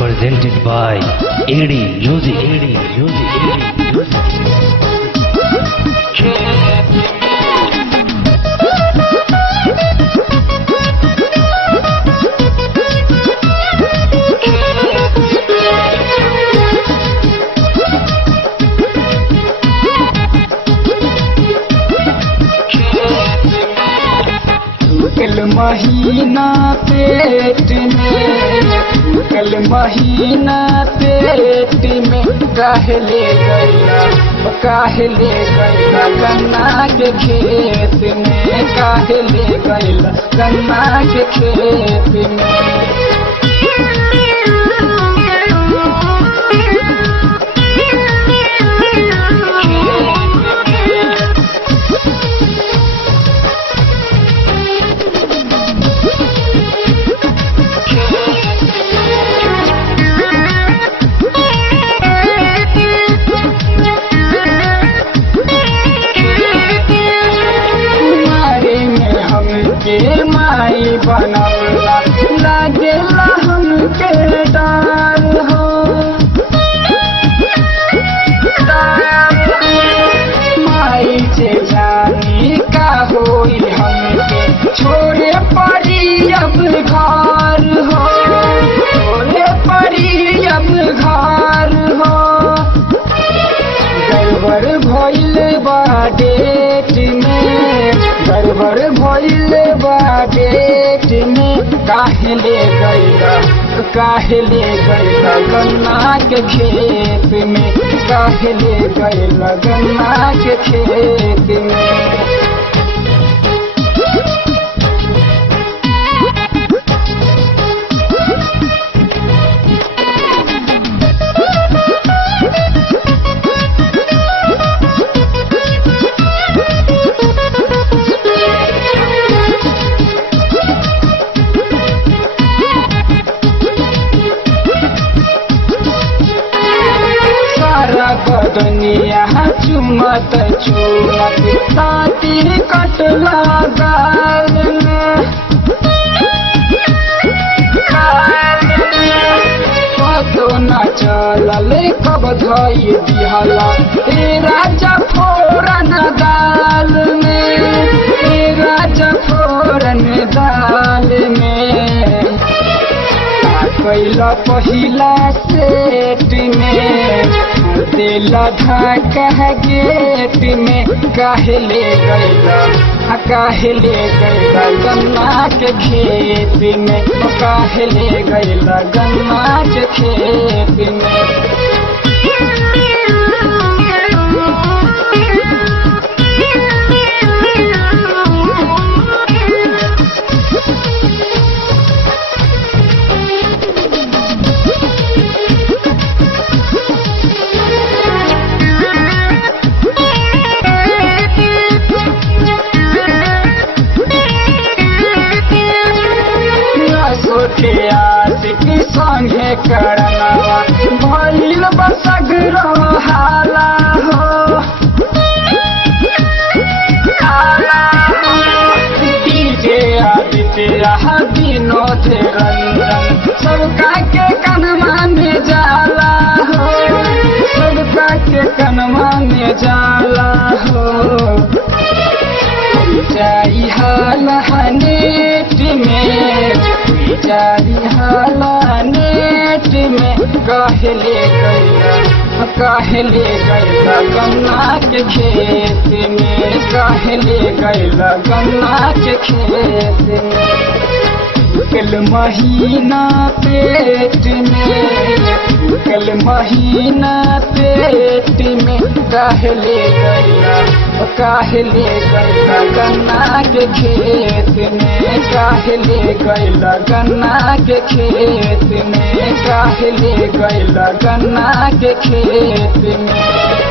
Presented by AD Music. कल महीना पेट में, कल महीना पेट में काहले गैला गन्ना के खेत में, काहले गैला गन्ना के खेत में। माई बनौला लागेला हमके डार हो, माई से जानी का होई हमके छोड़े पड़ी अब घर हो, छोड़े पड़ी अब घर हो। गड़बड़ भइल बा डेट में, गड़बड़ भइल बा डेट में, काहले गैला गन्ना के खेत में, काहले गैला गन्ना के खेत में। दुनिया चुमत साथी कटला गाल में, पतो न चलल कब धई दिहला राजा फोरन दाल में, राजा फोरन दाल में। कैला पहिला सेट में दिला ढाका गेट में, काहले गैला गन्ना के खेत में, काहले गैला गन्ना के खेत में। के संगे करनवा भइल बसगरो हाला हो, डीजे आदित्य विनोद रंजन सबका के कनमा में जाला हो, सबका के कनमा में जाला हो। जाई हाला नेट में, जारी हाला नेट में, काहले गैला गन्ना के खेत में, काहले गैला गन्ना के खेत में। कल महीना पेट में, कल महीना पेट में काहले गैला गन्ना के खेत में, काहले गैला गन्ना के खेत में, काहले गैला गन्ना के खेत में।